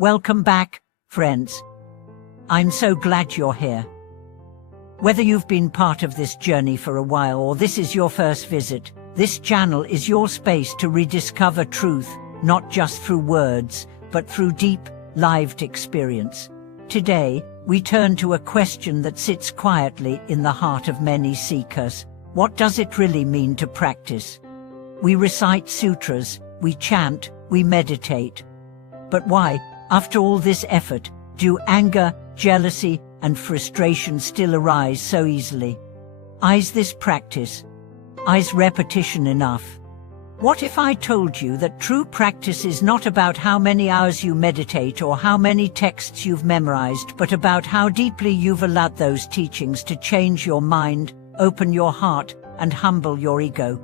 Welcome back, friends. I'm so glad you're here. Whether you've been part of this journey for a while or this is your first visit, this channel is your space to rediscover truth, not just through words, but through deep, lived experience. Today, we turn to a question that sits quietly in the heart of many seekers. What does it really mean to practice? We recite sutras, we chant, we meditate. But why, after all this effort, do anger, jealousy, and frustration still arise so easily? Is this practice? Is repetition enough? What if I told you that true practice is not about how many hours you meditate or how many texts you've memorized, but about how deeply you've allowed those teachings to change your mind, open your heart, and humble your ego?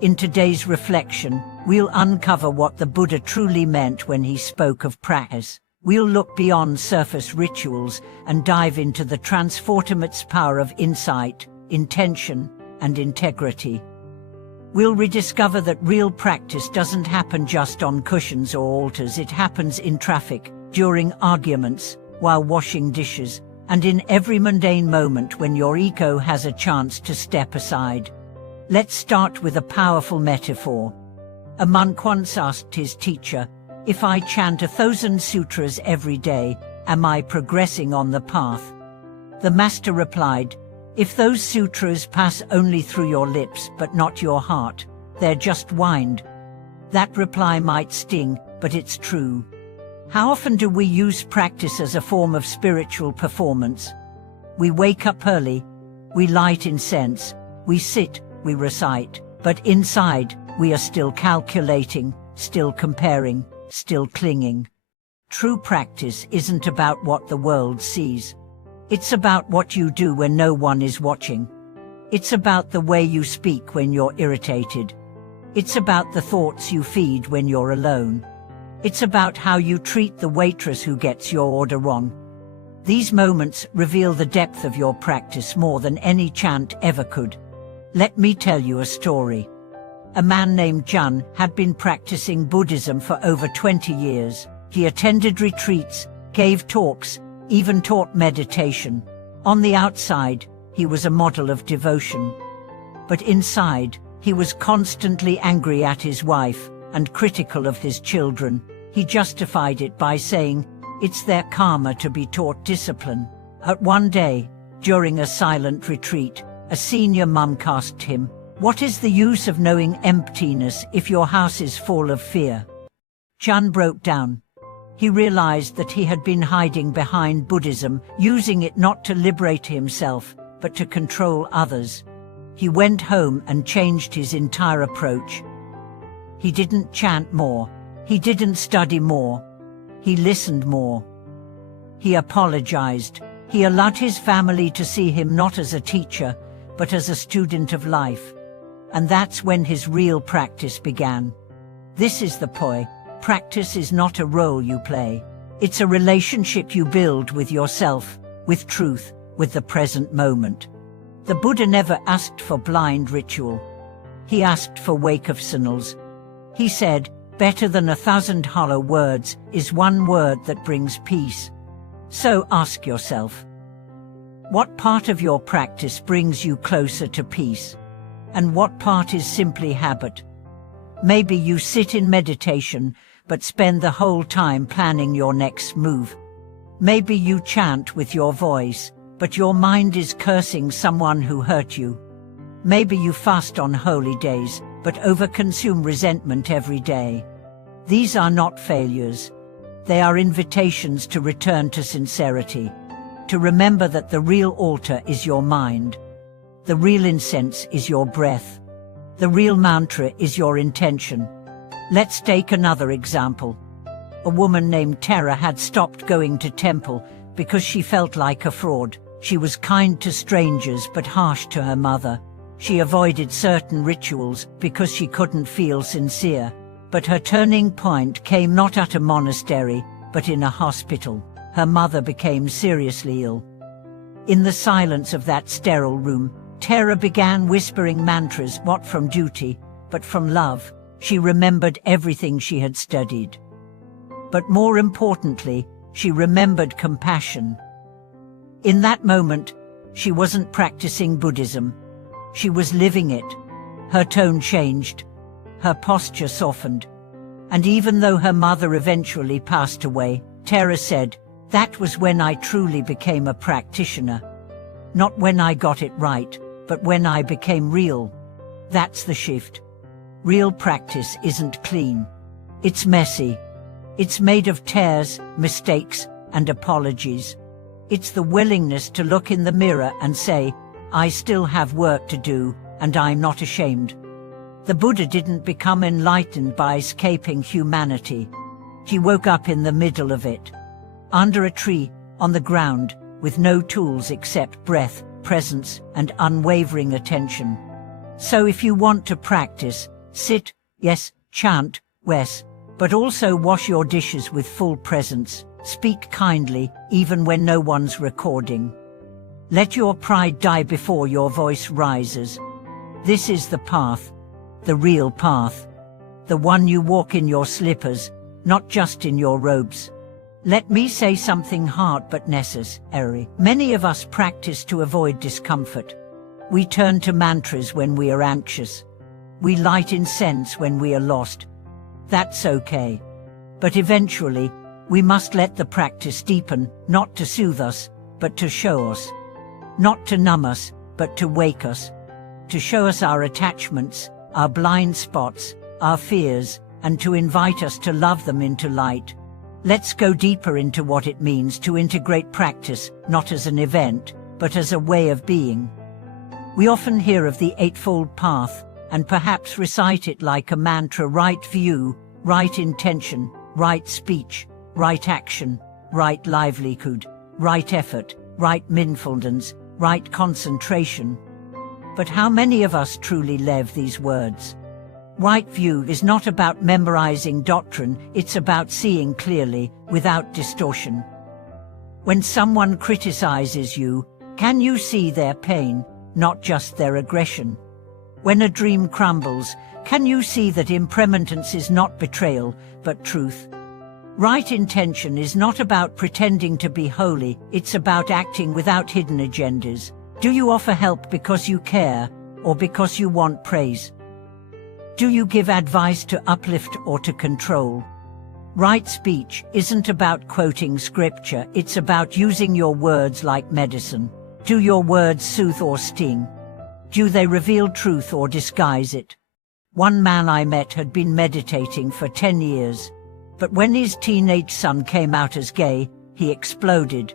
In today's reflection, we'll uncover what the Buddha truly meant when he spoke of practice. We'll look beyond surface rituals and dive into the transformative power of insight, intention, and integrity. We'll rediscover that real practice doesn't happen just on cushions or altars. It happens in traffic, during arguments, while washing dishes, and in every mundane moment when your ego has a chance to step aside. Let's start with a powerful metaphor. A monk once asked his teacher, "If I chant 1,000 sutras every day, am I progressing on the path?" The master replied, "If those sutras pass only through your lips but not your heart, they're just wind." That reply might sting, but it's true. How often do we use practice as a form of spiritual performance? We wake up early, we light incense, we sit, we recite, but inside, we are still calculating, still comparing, still clinging. True practice isn't about what the world sees. It's about what you do when no one is watching. It's about the way you speak when you're irritated. It's about the thoughts you feed when you're alone. It's about how you treat the waitress who gets your order wrong. These moments reveal the depth of your practice more than any chant ever could. Let me tell you a story. A man named Jun had been practicing Buddhism for over 20 years. He attended retreats, gave talks, even taught meditation. On the outside, he was a model of devotion. But inside, he was constantly angry at his wife and critical of his children. He justified it by saying, "It's their karma to be taught discipline." At one day, during a silent retreat, a senior monk asked him, "What is the use of knowing emptiness if your house is full of fear?" Jun broke down. He realized that he had been hiding behind Buddhism, using it not to liberate himself, but to control others. He went home and changed his entire approach. He didn't chant more. He didn't study more. He listened more. He apologized. He allowed his family to see him not as a teacher, but as a student of life. And that's when his real practice began. This is the point. Practice is not a role you play. It's a relationship you build with yourself, with truth, with the present moment. The Buddha never asked for blind ritual. He asked for wakefulness. He said, "Better than 1,000 hollow words is one word that brings peace." So ask yourself, what part of your practice brings you closer to peace? And what part is simply habit? Maybe you sit in meditation, but spend the whole time planning your next move. Maybe you chant with your voice, but your mind is cursing someone who hurt you. Maybe you fast on holy days, but overconsume resentment every day. These are not failures. They are invitations to return to sincerity, to remember that the real altar is your mind. The real incense is your breath. The real mantra is your intention. Let's take another example. A woman named Tara had stopped going to temple because she felt like a fraud. She was kind to strangers but harsh to her mother. She avoided certain rituals because she couldn't feel sincere. But her turning point came not at a monastery, but in a hospital. Her mother became seriously ill. In the silence of that sterile room, Tara began whispering mantras, not from duty, but from love. She remembered everything she had studied. But more importantly, she remembered compassion. In that moment, she wasn't practicing Buddhism. She was living it. Her tone changed. Her posture softened. And even though her mother eventually passed away, Tara said, "That was when I truly became a practitioner. Not when I got it right, but when I became real." That's the shift. Real practice isn't clean. It's messy. It's made of tears, mistakes, and apologies. It's the willingness to look in the mirror and say, "I still have work to do, and I'm not ashamed." The Buddha didn't become enlightened by escaping humanity. He woke up in the middle of it. Under a tree, on the ground, with no tools except breath, presence, and unwavering attention. So if you want to practice, sit, yes, chant, yes, but also wash your dishes with full presence, speak kindly, even when no one's recording. Let your pride die before your voice rises. This is the path, the real path, the one you walk in your slippers, not just in your robes. Let me say something hard but necessary. Many of us practice to avoid discomfort. We turn to mantras when we are anxious. We light incense when we are lost. That's okay. But eventually, we must let the practice deepen, not to soothe us, but to show us. Not to numb us, but to wake us. To show us our attachments, our blind spots, our fears, and to invite us to love them into light. Let's go deeper into what it means to integrate practice, not as an event, but as a way of being. We often hear of the Eightfold Path, and perhaps recite it like a mantra: right view, right intention, right speech, right action, right livelihood, right effort, right mindfulness, right concentration. But how many of us truly live these words? Right view is not about memorizing doctrine, it's about seeing clearly, without distortion. When someone criticizes you, can you see their pain, not just their aggression? When a dream crumbles, can you see that impermanence is not betrayal, but truth? Right intention is not about pretending to be holy, it's about acting without hidden agendas. Do you offer help because you care, or because you want praise? Do you give advice to uplift or to control? Right speech isn't about quoting scripture, it's about using your words like medicine. Do your words soothe or sting? Do they reveal truth or disguise it? One man I met had been meditating for 10 years. But when his teenage son came out as gay, he exploded.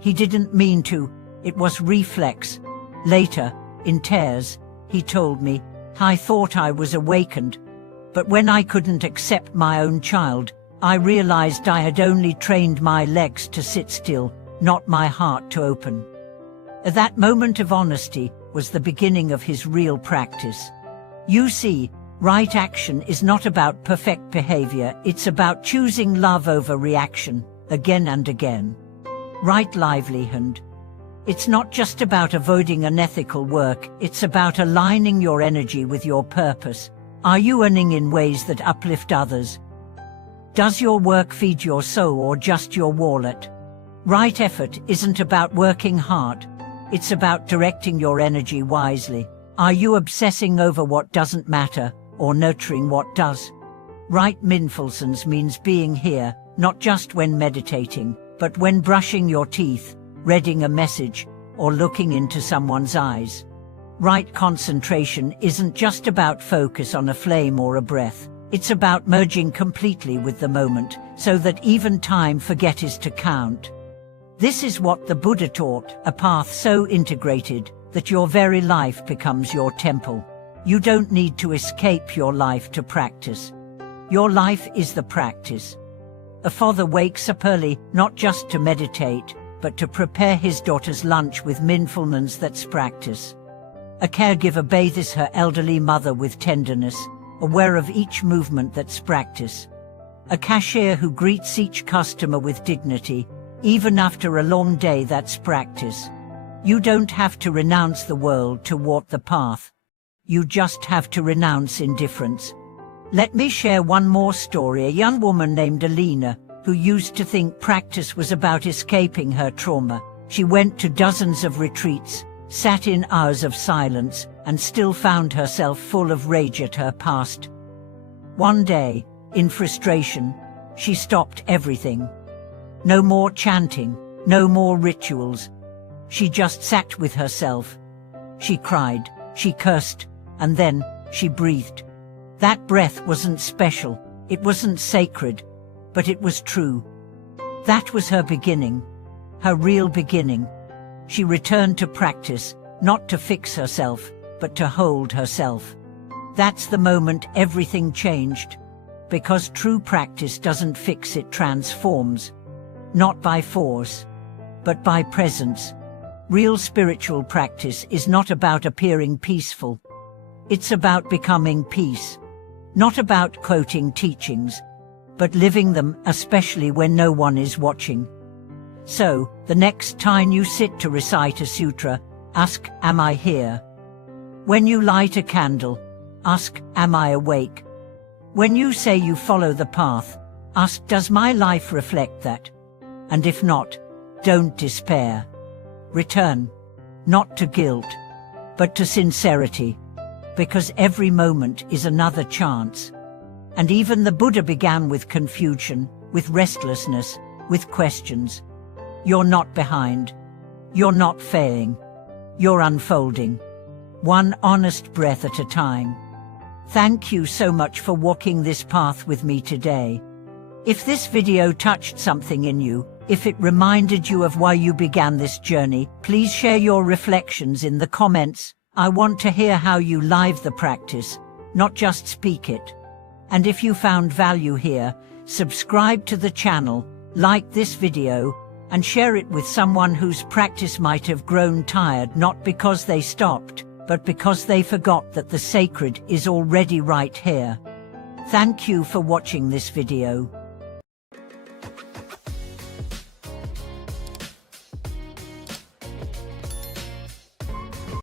He didn't mean to, it was reflex. Later, in tears, he told me, "I thought I was awakened. But when I couldn't accept my own child, I realized I had only trained my legs to sit still, not my heart to open." That moment of honesty was the beginning of his real practice. You see, right action is not about perfect behavior, it's about choosing love over reaction, again and again. Right livelihood. It's not just about avoiding unethical work, it's about aligning your energy with your purpose. Are you earning in ways that uplift others? Does your work feed your soul or just your wallet? Right effort isn't about working hard. It's about directing your energy wisely. Are you obsessing over what doesn't matter, or nurturing what does? Right mindfulness means being here, not just when meditating, but when brushing your teeth, reading a message, or looking into someone's eyes. Right concentration isn't just about focus on a flame or a breath. It's about merging completely with the moment, so that even time forgets to count. This is what the Buddha taught, a path so integrated that your very life becomes your temple. You don't need to escape your life to practice. Your life is the practice. A father wakes up early, not just to meditate, but to prepare his daughter's lunch with mindfulness that's practice. A caregiver bathes her elderly mother with tenderness, aware of each movement that's practice. A cashier who greets each customer with dignity, even after a long day, that's practice. You don't have to renounce the world to walk the path. You just have to renounce indifference. Let me share one more story. A young woman named Alina, who used to think practice was about escaping her trauma. She went to dozens of retreats, sat in hours of silence, and still found herself full of rage at her past. One day, in frustration, she stopped everything. No more chanting, no more rituals. She just sat with herself. She cried, she cursed, and then she breathed. That breath wasn't special, it wasn't sacred, but it was true. That was her beginning, her real beginning. She returned to practice, not to fix herself, but to hold herself. That's the moment everything changed. Because true practice doesn't fix, it transforms. Not by force, but by presence. Real spiritual practice is not about appearing peaceful. It's about becoming peace. Not about quoting teachings, but living them, especially when no one is watching. So, the next time you sit to recite a sutra, ask, am I here? When you light a candle, ask, am I awake? When you say you follow the path, ask, does my life reflect that? And if not, don't despair. Return, not to guilt, but to sincerity, because every moment is another chance. And even the Buddha began with confusion, with restlessness, with questions. You're not behind. You're not failing. You're unfolding. One honest breath at a time. Thank you so much for walking this path with me today. If this video touched something in you, if it reminded you of why you began this journey, please share your reflections in the comments. I want to hear how you live the practice, not just speak it. And if you found value here, subscribe to the channel, like this video, and share it with someone whose practice might have grown tired, not because they stopped, but because they forgot that the sacred is already right here. Thank you for watching this video.